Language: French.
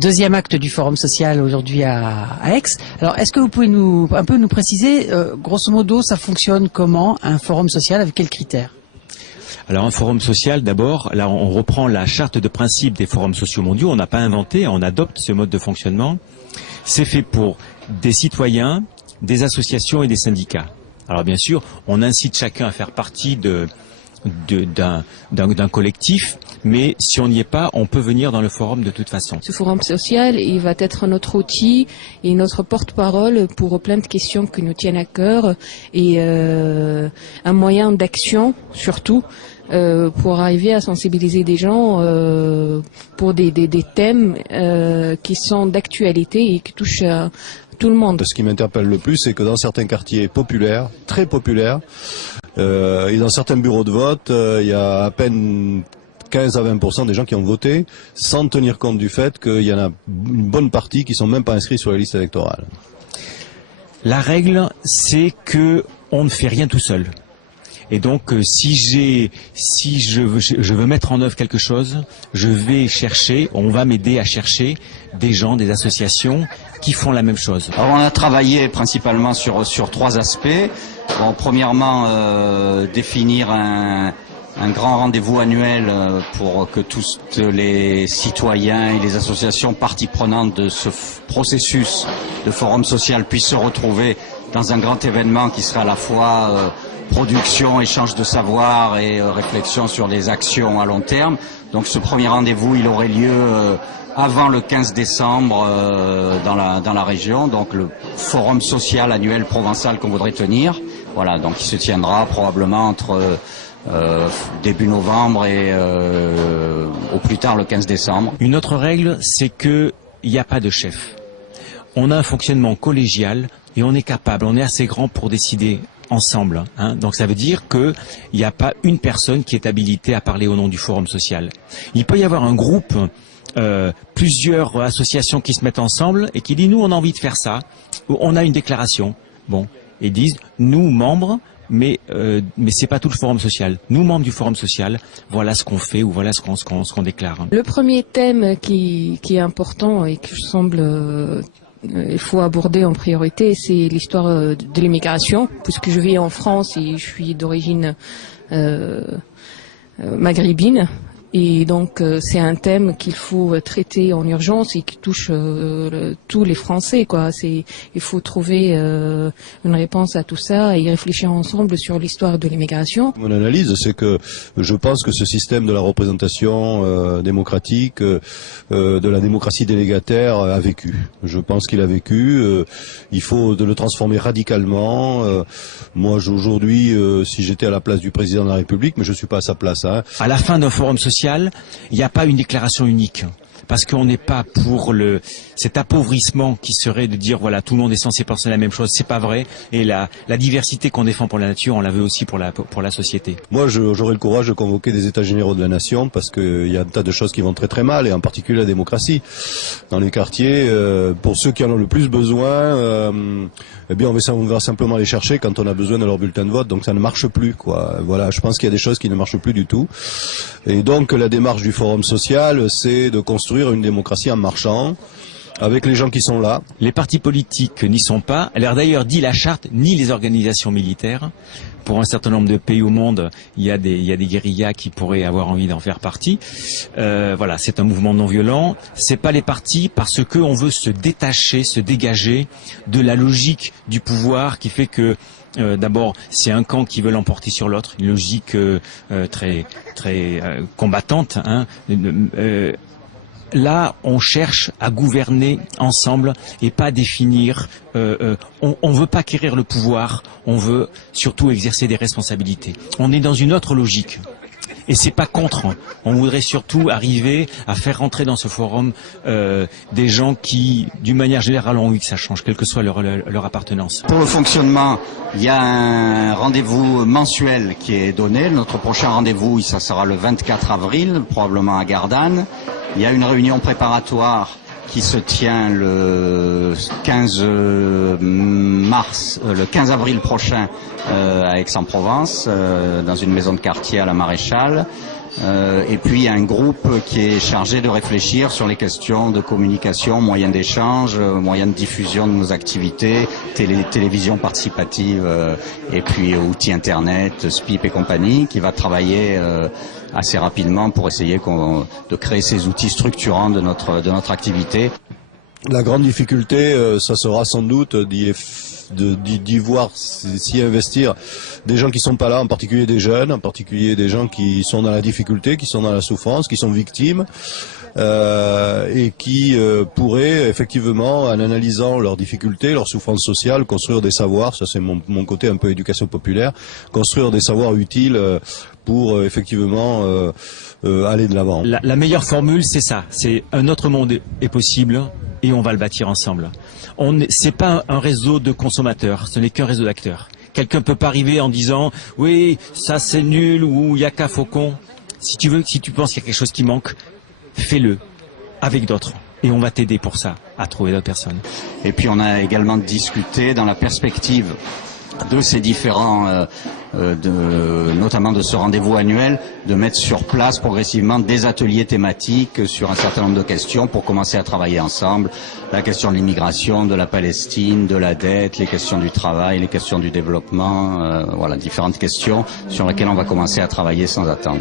Deuxième acte du Forum social aujourd'hui à Aix. Alors, est-ce que vous pouvez nous préciser, grosso modo, ça fonctionne comment, un forum social, avec quels critères? Alors un forum social, d'abord, là on reprend la charte de principe des forums sociaux mondiaux, on n'a pas inventé, on adopte ce mode de fonctionnement. C'est fait pour des citoyens, des associations et des syndicats. Alors bien sûr, on incite chacun à faire partie d'un collectif, mais si on n'y est pas, on peut venir dans le forum de toute façon. Ce forum social, il va être notre outil et notre porte-parole pour plein de questions qui nous tiennent à cœur et un moyen d'action surtout pour arriver à sensibiliser des gens pour des thèmes qui sont d'actualité et qui touchent tout le monde. Ce qui m'interpelle le plus, c'est que dans certains quartiers populaires, très populaires, et dans certains bureaux de vote, il y a à peine 15 à 20% des gens qui ont voté, sans tenir compte du fait qu'il y en a une bonne partie qui sont même pas inscrits sur la liste électorale. La règle, c'est que on ne fait rien tout seul. Et donc, si je veux mettre en œuvre quelque chose, je vais chercher, on va m'aider à chercher des gens, des associations qui font la même chose. Alors, on a travaillé principalement sur trois aspects. Bon, premièrement, définir un grand rendez-vous annuel pour que tous les citoyens et les associations parties prenantes de ce processus de forum social puissent se retrouver dans un grand événement qui sera à la fois production, échange de savoir et réflexion sur des actions à long terme. Donc ce premier rendez-vous, il aurait lieu avant le 15 décembre dans la région, donc le forum social annuel provençal qu'on voudrait tenir. Voilà, donc il se tiendra probablement entre début novembre et au plus tard le 15 décembre. Une autre règle, c'est que il n'y a pas de chef. On a un fonctionnement collégial et on est capable, on est assez grand pour décider ensemble. Donc ça veut dire qu'il n'y a pas une personne qui est habilitée à parler au nom du forum social. Il peut y avoir un groupe, plusieurs associations qui se mettent ensemble et qui disent nous on a envie de faire ça, on a une déclaration. Bon, et disent nous membres, mais c'est pas tout le forum social. Nous membres du forum social, voilà ce qu'on fait ou voilà ce qu'on déclare. Le premier thème qui est important et que semble il faut aborder en priorité, c'est l'histoire de l'immigration, puisque je vis en France et je suis d'origine maghrébine. Et donc c'est un thème qu'il faut traiter en urgence et qui touche tous les Français, quoi. Il faut trouver une réponse à tout ça et y réfléchir ensemble sur l'histoire de l'immigration. Mon analyse, c'est que je pense que ce système de la représentation démocratique, de la démocratie délégataire a vécu. Je pense qu'il a vécu. Il faut le transformer radicalement. Moi, aujourd'hui, si j'étais à la place du président de la République, mais je suis pas à sa place. À la fin d'un forum social, il n'y a pas une déclaration unique. Parce qu'on n'est pas pour cet appauvrissement qui serait de dire voilà tout le monde est censé penser la même chose, c'est pas vrai. Et la diversité qu'on défend pour la nature, on la veut aussi pour la société. Moi, j'aurais le courage de convoquer des États généraux de la nation parce qu'il y a un tas de choses qui vont très très mal et en particulier la démocratie dans les quartiers. Pour ceux qui en ont le plus besoin, eh bien on va simplement les chercher quand on a besoin de leur bulletin de vote. Donc ça ne marche plus, quoi. Voilà, je pense qu'il y a des choses qui ne marchent plus du tout. Et donc la démarche du Forum social, c'est de construire une démocratie en marchant, avec les gens qui sont là. Les partis politiques n'y sont pas. Alors d'ailleurs, dit la charte, ni les organisations militaires. Pour un certain nombre de pays au monde, il y a des guérillas qui pourraient avoir envie d'en faire partie. Voilà, c'est un mouvement non violent. C'est pas les partis parce que on veut se détacher, se dégager de la logique du pouvoir qui fait que d'abord, c'est un camp qui veut l'emporter sur l'autre, une logique très combattante. Là, on cherche à gouverner ensemble et pas définir. On veut pas acquérir le pouvoir, on veut surtout exercer des responsabilités. On est dans une autre logique. Et c'est pas contre. On voudrait surtout arriver à faire rentrer dans ce forum des gens qui, d'une manière générale, ont envie que ça change, quelle que soit leur appartenance. Pour le fonctionnement, il y a un rendez-vous mensuel qui est donné. Notre prochain rendez-vous, ça sera le 24 avril, probablement à Gardanne. Il y a une réunion préparatoire qui se tient le 15 avril prochain à Aix-en-Provence, dans une maison de quartier à la Maréchale. Et puis un groupe qui est chargé de réfléchir sur les questions de communication, moyens d'échange, moyens de diffusion de nos activités, télévision participative et puis outils internet, SPIP et compagnie, qui va travailler assez rapidement pour essayer de créer ces outils structurants de notre activité. La grande difficulté, ça sera sans doute d'y voir s'y investir des gens qui sont pas là, en particulier des jeunes, en particulier des gens qui sont dans la difficulté, qui sont dans la souffrance, qui sont victimes et qui pourraient effectivement, en analysant leurs difficultés, leurs souffrances sociales, construire des savoirs. Ça c'est mon côté un peu éducation populaire, construire des savoirs utiles pour effectivement aller de l'avant. La meilleure formule, c'est ça. C'est un autre monde est possible. Et on va le bâtir ensemble. C'est pas un réseau de consommateurs, ce n'est qu'un réseau d'acteurs. Quelqu'un peut pas arriver en disant oui, ça c'est nul ou il y a qu'un faucon. Si tu penses qu'il y a quelque chose qui manque, fais-le avec d'autres. Et on va t'aider pour ça, à trouver d'autres personnes. Et puis on a également discuté dans la perspective de ces différents, notamment de ce rendez-vous annuel, de mettre sur place progressivement des ateliers thématiques sur un certain nombre de questions pour commencer à travailler ensemble. La question de l'immigration, de la Palestine, de la dette, les questions du travail, les questions du développement, voilà, différentes questions sur lesquelles on va commencer à travailler sans attendre.